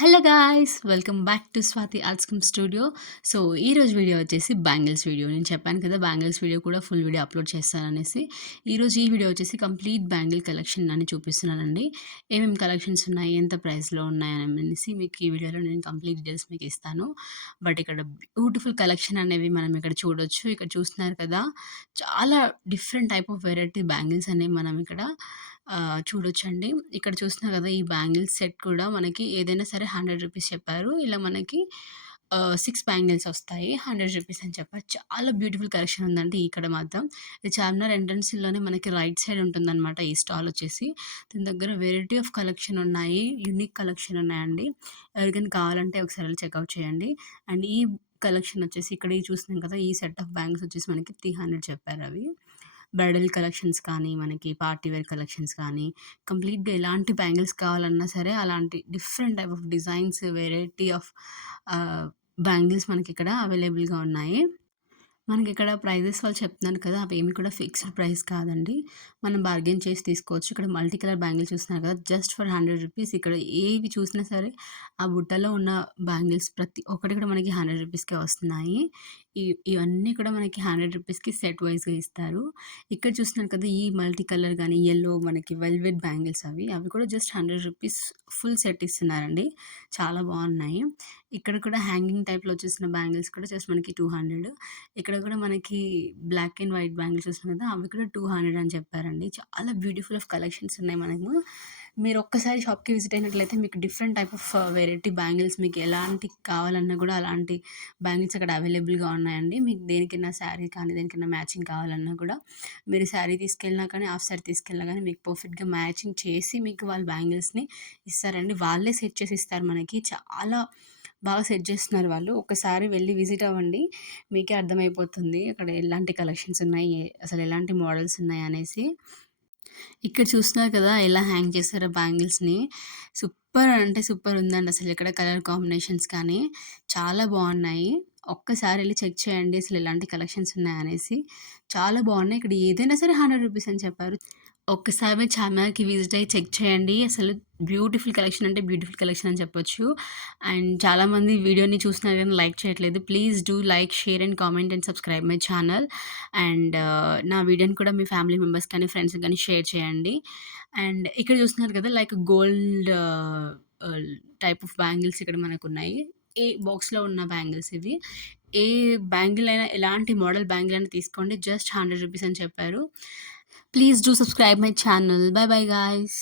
Hello guys! Welcome back to Swathi arts come studio. So, ఈరోజు video వచ్చేసి bangles video. నేను చెప్పాను కదా! బ్యాంగిల్స్ వీడియో కూడా ఫుల్ వీడియో అప్‌లోడ్ చేస్తాననేసి. ఈరోజు ఈ వీడియో వచ్చేసి కంప్లీట్ బ్యాంగిల్ కలెక్షన్ అని చూపిస్తున్నానండి. ఏమేమి కలెక్షన్స్ ఉన్నాయి, ఎంత ప్రైస్‌లో ఉన్నాయనేసి మీకు ఈ వీడియోలో నేను కంప్లీట్ డీటెయిల్స్ మీకు ఇస్తాను. బట్ ఇక్కడ బ్యూటిఫుల్ కలెక్షన్ అనేవి మనం ఇక్కడ చూడొచ్చు. ఇక్కడ చూస్తున్నారు కదా! చాలా different type of variety bangles అనేవి మనం ఇక్కడ చూడొచ్చండి. ఇక్కడ చూస్తున్నారు కదా! ఈ బ్యాంగిల్స్ సెట్ కూడా మనకి ఏదైనా సరే రూ. 100 చెప్పారు. ఇలా మనకి 6 బ్యాంగిల్స్ వస్తాయి. రూ. 100 అని చెప్పారు. చాలా బ్యూటిఫుల్ కలెక్షన్ ఉందండి ఇక్కడ మాత్రం. ఇది చార్మినార్ ఎంట్రన్స్‌లోనే మనకి రైట్ సైడ్ ఉంటుందనమాట ఈ స్టాల్ వచ్చేసి. దీని దగ్గర వెరైటీ ఆఫ్ కలెక్షన్ ఉన్నాయి. యూనిక్ కలెక్షన్ ఉన్నాయండి. ఎవరికైనా కావాలంటే ఒకసారి వెళ్లి చెకౌట్ చేయండి. అండ్ ఈ కలెక్షన్ వచ్చేసి ఇక్కడ చూస్తున్నాం కదా! ఈ సెట్ ఆఫ్ బ్యాంగిల్స్ వచ్చేసి మనకి 300 చెప్పారవి. బ్రైడల్ కలెక్షన్స్ కానీ, మనకి పార్టీ వేర్ కలెక్షన్స్ కానీ, కంప్లీట్‌గా ఎలాంటి బ్యాంగిల్స్ కావాలన్నా సరే, అలాంటి different type of designs, variety of ఆహ్, బ్యాంగిల్స్ మనకిక్కడ అవైలబుల్‌గా ఉన్నాయి. మనకిక్కడ ప్రైజెస్ వాళ్ళు చెప్తున్నారు కదా! అవేమి కూడా ఫిక్స్డ్ ప్రైస్ కాదండి. మనం బార్గెయిన్ చేసి తీసుకోవచ్చు. ఇక్కడ మల్టీ కలర్ బ్యాంగిల్స్ చూస్తున్నారు కదా! జస్ట్ ఫర్ రూ. 100 ఇక్కడ ఏవి చూసినా సరే, ఆ బుట్టలో ఉన్న బ్యాంగిల్స్ ప్రతి ఒక్కటి కూడా మనకి రూ. 100కే వస్తున్నాయి. ఇవన్నీ కూడా మనకి రూ. 100కి సెట్ వైస్‌గా ఇస్తారు. ఇక్కడ చూస్తున్నారు కదా! ఈ మల్టీ కలర్ గానీ, యెల్లో మనకి వెల్వెట్ బ్యాంగిల్స్ అవి కూడా జస్ట్ రూ. 100 ఫుల్ సెట్ ఇస్తున్నారండి. చాలా బావున్నాయి. ఇక్కడ కూడా హ్యాంగింగ్ టైప్‌లో వచ్చేసిన బ్యాంగిల్స్ కూడా జస్ట్ మనకి 200. ఇక్కడ కూడా మనకి బ్లాక్ అండ్ వైట్ బ్యాంగిల్స్ వస్తున్నాయి కదా! అవి కూడా 200 అని చెప్పారండి. చాలా బ్యూటిఫుల్ ఆఫ్ కలెక్షన్స్ ఉన్నాయి మనము. మీరు ఒక్కసారి షాప్‌కి విజిట్ అయినట్లయితే మీకు different type of variety bangles మీకు ఎలాంటి కావాలన్నా కూడా అలాంటి బ్యాంగిల్స్ అక్కడ అవైలబుల్‌గా ఉన్నాయండి. మీకు దేనికైనా శారీ కానీ, దేనికైనా మ్యాచింగ్ కావాలన్నా కూడా మీరు శారీ తీసుకెళ్ళినా కానీ, హాఫ్ శారీ తీసుకెళ్ళినా కానీ మీకు పర్ఫెక్ట్‌గా మ్యాచింగ్ చేసి మీకు వాళ్ళు బ్యాంగిల్స్‌ని ఇస్తారండి. వాళ్ళే సెట్ చేసి ఇస్తారు మనకి. చాలా బాగా సెట్ చేస్తున్నారు వాళ్ళు. ఒక్కసారి వెళ్లి విజిట్ అవ్వండి. మీకే అర్థమైపోతుంది అక్కడ ఎలాంటి కలెక్షన్స్ ఉన్నాయి, అసలు ఎలాంటి మోడల్స్ ఉన్నాయనేసి. ఇక్కడ చూస్తున్నారు కదా! ఎలా హ్యాంగ్ చేశారో బ్యాంగిల్స్‌ని. సూపర్ అంటే సూపర్ ఉందండి. అసలు ఇక్కడ కలర్ కాంబినేషన్స్ కానీ చాలా బావున్నాయి. ఒక్కసారి ఎళ్లి చెక్ చేయండి అసలు ఎలాంటి కలెక్షన్స్ ఉన్నాయనేసి. చాలా బావున్నాయి. ఇక్కడ ఏదైనా సరే రూ. 100 అని చెప్పారు. ఒక్కసారి మీరు చార్మినార్‌కి విజిట్ అయ్యి చెక్ చేయండి. అసలు బ్యూటిఫుల్ కలెక్షన్ అంటే బ్యూటిఫుల్ కలెక్షన్ అని చెప్పొచ్చు. అండ్ చాలామంది వీడియోని చూస్తున్నారు కానీ లైక్ చేయట్లేదు. Please do like, share and comment and subscribe my channel. And నా వీడియోని కూడా మీ ఫ్యామిలీ మెంబర్స్ కానీ, ఫ్రెండ్స్‌కి కానీ షేర్ చేయండి. అండ్ ఇక్కడ చూస్తున్నారు కదా! లైక్ గోల్డ్ ఆహ్, టైప్ ఆఫ్ బ్యాంగిల్స్ ఇక్కడ మనకున్నాయి. ఏ బాక్స్‌లో ఉన్న బ్యాంగిల్స్ ఇవి. ఏ బ్యాంగిల్ అయినా ఎలాంటి మోడల్ బ్యాంగిల్ అయినా తీసుకోండి. జస్ట్ రూ. 100 అని చెప్పారు. Please do subscribe my channel. Bye bye guys.